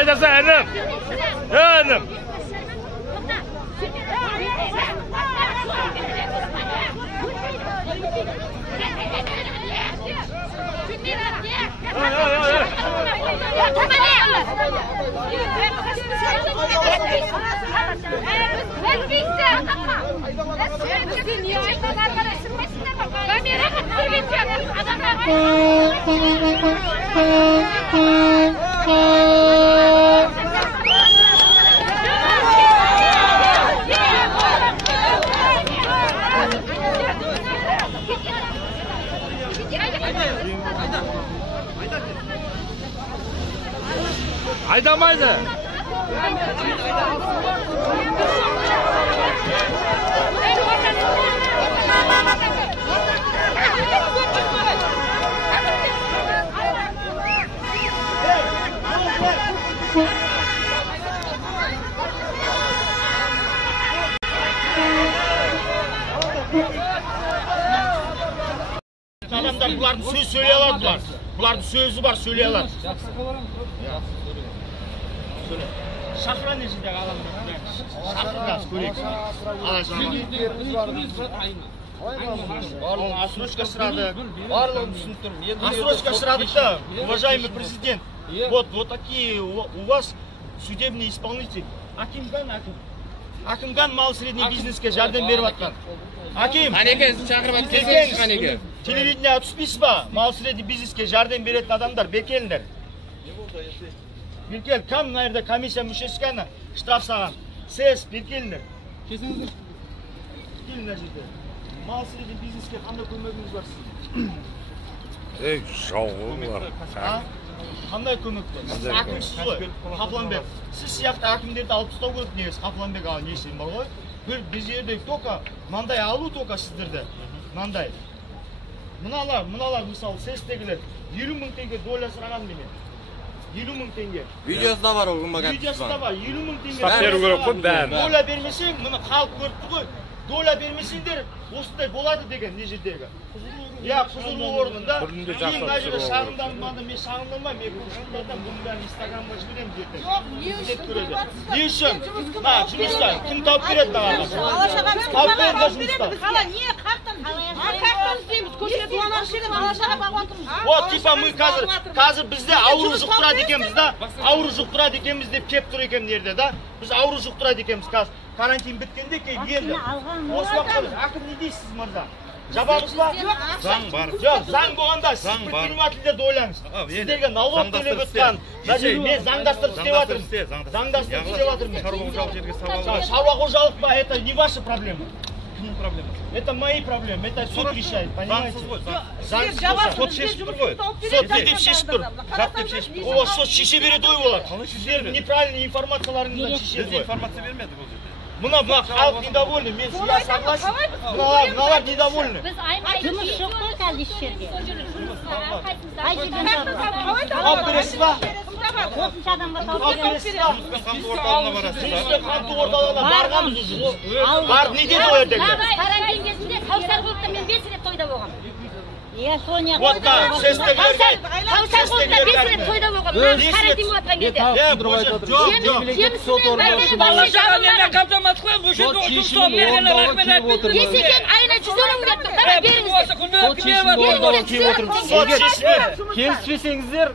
айдаса інім. Інім. Aydamaydı. Adamlar buların söz söyleye aldılar. Buların sözü var söyleye aldı. Şakra nesinde adamlar? Şakra görek. Барлығын отсрочка сұрады. Барлығын түсініп тұрмын. Отсрочка сұрады да, уважаемый президент. Вот такие у вас судебный исполнитель. Акимган. Акимган мал средний бизнеске жәрдем беріп атқан. Аким. Қанеке шақырып атқан қанеке. Телевидение түспейсіз ба? Мал средний бизнеске жәрдем беретін адамдар бекеліңдер. Бекел, кім мына жерде комиссия мүшесі кәні штраф саған. Сіз бекеліңдер. Кесіңіздер. Келіңдер жерде. Мал средний бизнеске қандай көмегіңіз бар сіздің? Ey, жауғы бар. Қандай көмекті? Сіз әкімсіз ғой, Қапланбек. Сіз сияқты әкімдерді алып тастау керек негіз, Қапланбек аған не істейін бар ғой. Біз жерде тоқа, мынандай алу тоқа сіздерді. Мынандай. Мыналар мысалы сестегілер 50 мың теңге доля сұраған менен. 50 мың теңге. Видеосы да бар ол кімбаға. Видеосы да бар, 50 мың теңге. Штраф беру керек қой бәрін. Доля бермесең, мұны халық көріпті ғой. Доля бермесеңдер, осындай болады деген не жердегі. Я құзырлы орнында. Кейін мына жерде шағымданмады, мен шағымданмай, мен көшімдерден бұның бәрін инстаграмға жіберемін деді. Не үшін? Жұмыста кім тауып береді маған? Тауып береді жұмыста. Қала не қақтан? Қақтан істейміз, көшеде дуалар шегіп, алашаға бағып отырмыз. Вот, типа мы қазір бізде ауру жұқтырады екенбіз да, ауру жұқтырады екенбіз деп кеп тұр екен жерде да. Біз ауру жұқтырады екенбіз қазір. Карантин біткенде кейін енді. Осы уақытта біз әкім не дейсіз мырза? Жабамыз ба? Заң бар. Жоқ, заң болғанда сіз предпринимательдерді ойлаңыз. Сіздерге налог төлеп отқан. Мен заңдастырып істеп жатырмын. Заңдастырып істеп жатырмын. Шаруа қожалық па? Это не ваша проблема. Это мои проблемы, это суд решает, понимаете? Сот шешіп тұр ғой. Сот не деп шешіп тұр? Жап деп шешіп тұр. О, сот шеше береді ой болады. Сіздердің неправильный информацияларыңыздан шешеді ғой. Информация бермеді бұл жерде. Мына халық недовольны, мен я согласен. Мыналар недовольны. Жұмыс жоқ қой қазір еш жерде. Қай жерден Тауып бересіз ба? Қосымша адамға тауып береміз. Жұмыспен қамту орталығына барасыз. Жұмыспен қамту орталығына барғанбыз уже. Барып не деді ой ертеңгі? Карантин кезінде кәусар клубта мен 5 рет тойда болғам. Иә, Соня. Вот да, сестерлерге. Кәусар клубта 5 рет тойда болғам. Карантин болған кезде. Есекен айына 110 мың деп тұр. Беріңіздер. Келіспесеңіздер,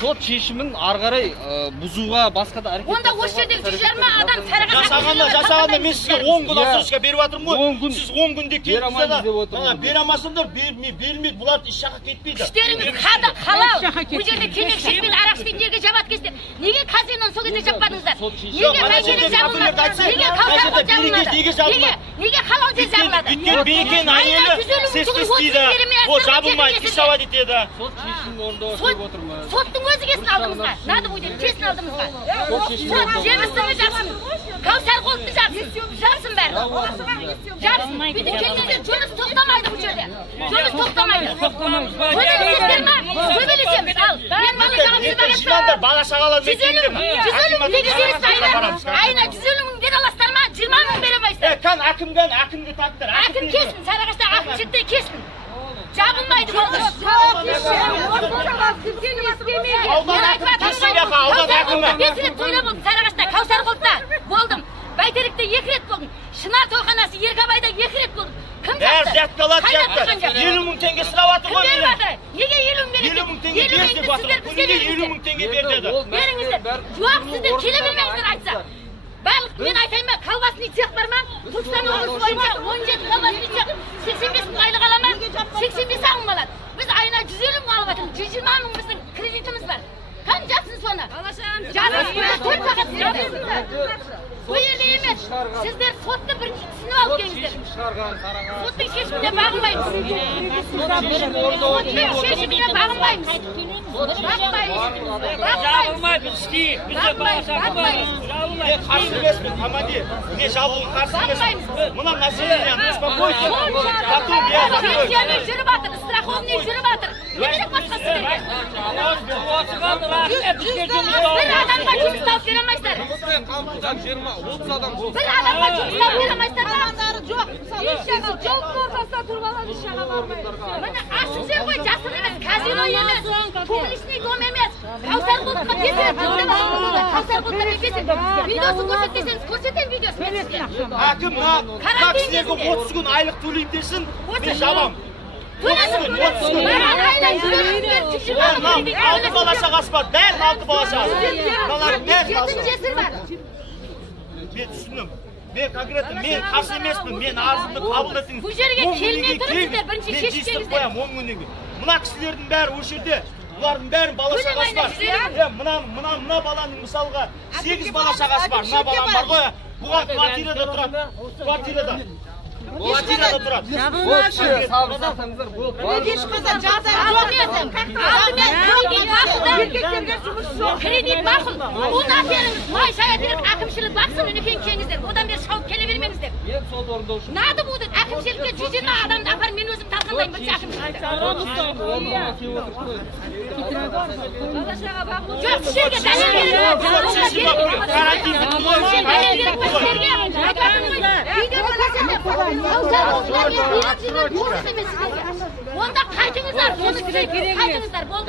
сот шешімін арғарай бұзуға басқа да әрекет. Онда осы жерде 120 адам сарыға жасағанда мен сізге 10 күн отсрочка беріп жатырмын ғой. Сіз 10 күнде келдіңіздер. Бере алмасаңдар, берілмейді. Бұлар еш жаққа кетпейді. Күштеріңіз халал. Бұл жерде темекі шекпен, арақ ішпен неге жабат кестер? Неге казиноны сол кезде жаппадыңыздар? Неге бәйтерек жабылмады? Неге каусар клуб жабылмады? Неге халал жер жабылады? Өйткені берекенің әйелі сеспес дейді. Ол жабылмайды, писават етеді. Сот шешімін орындауға отырмыз. Соттың өзі кесін алдымызға. Надо будет кесін алдымызға. Сот жемістіні жапсын. Каусар клубты жапсын. Жапсын бәрі. Жапсын. Бүйтіп келгенде жұмыс тоқтамайды бұл жерде. Жұмыс тоқтамайды. Көбелесіздер ма? Көбелесеміз. Ал. Мен бала жағымсыз жинаңдар, бала шағалар мен келдім. 150 мың неге бересіз айына 150 мың бере аласыздар ма? 20 мың бере алмайсыздар. Әкімге тапты. Әкім кесін. Сарыағашта әкім жетті кесін. Жабылмайды болды. Аудан әкімі кесін бе аға, аудан әкімі. Bes rет to'ylab bo'ldim Sarag'ashda, Kavsarqo'lda bo'ldim. Bayterikda 2 ret bo'ldim. Shinar to'yxonasi Yerkabayda 2 ret bo'ldim. Kim Bär zətkalat yaptı. 20 000 tenge sınav atı koy Kim beni. verdi? Nega 20 000 20 000 tenge ber dep atı. Bugün 20 000 tenge ber dedi. Beringizler. Yo'q, sizlar kela bermangizlar aytsa. Baliq men aytayman, kolbasni ichaq berman. Turkiston облысы bo'yicha 17 kolbasni ichaq 85 ming oylik olaman. 85 ming bo'ladi. Biz ayna 150 ming olib o'tamiz. 120 ming bizning kreditimiz bor. Qanchasini sona? Jazosini to'y faqat bu yerda emas. Sizlar sotni birinchini olib kelingizlar. Sotning sheshimiga bag'laymiz. Sotning sheshimiga bag'laymiz. Ben karşı resmi komandir. Ne jabul karşı resmi. Buna mesele yani. Uspokойся. Потом я закрою. Pensioner жүріп атыр, страховный жүріп атыр. Неге басқа сіздерге? Bir adamға жұмыс тауып бере алмайсыздар. Bir adamға жұмыс тауып бере алмайсыздар. Адамдары жоқ. Мысалы, жолдың ортасында тұрып алады, işe бармайды. Міне ашық жер ғой, жасырын емес, казино емес, публичный дом емес. Кавсарқұлыққа бесен, Кавсарқұлыққа бесен. Видеосын көрсетпесеңіз, көрсетен видеосын мен сізге. Hakim bak sizlerge 30 gün aylık tuluyum desin. Ben jabam. Төлесін, 30 gün. Ben 6 bala şakası var. Ben 6 bala şakası. Bunlar ben Жетінші бар. Ben düşündüm. Ben konkretім, men karşı emasmын. Men arzımды kabul etіңіз. Bu жерге келмей тұрыңыздар, бірінші Ben шешіп жиыстырып келіңіздер. қоямын 10 күннен кейін. Мына кісілердің бәрі осы жерде. Бұлардың бәрінің бала шағасы бар. Мына баланың мысалға 8 бала шағасы бар. Мына балам бар ғой. Бұған квартирада тұрады. Квартирада тұрады. Sabır satsanızlar bu. Ешқандай жағдай жоқ. Еркектерге жұмыс жоқ. Kredit ma'qul. Uni aferiniz, moy shayatirib aqimchilik baqsin, uni keyin kelingizlar. Odan beri shov kela bermangizlar. Men sot o'rindovchi. Nadi bu deb aqimchilikka 120 odamni apar men o'zim talqinlayman bitta aqimchilikda. Yo'q, shu yerga dalil berib. Karantin Onda qaytingizlar, qaytingizlar bo'ldi.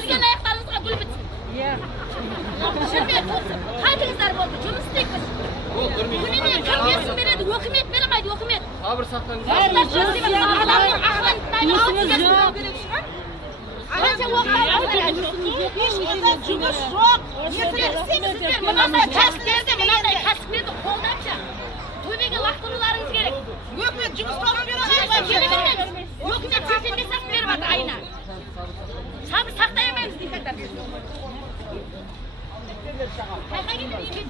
Sizlarning oyoqlaringizga gul bitsin. Shunday to'xtab, qaytingizlar bo'ldi. Жұмыс istaymiz. Buni kim bersin beradi? Hukumat bermaydi, hukumat. Sabır satsanızlar. Adamning aqlini Qancha Ешқандай жұмыс жоқ. Mınday kasb berdi, qo'ldancha. To'yga laqtirularingiz kerak. Өкімет жұмыс тауып бере алмайды. Hukumat 85 so'm beryapti ayna. Sabr saqlaymaymiz deyapti. Qayerga ketib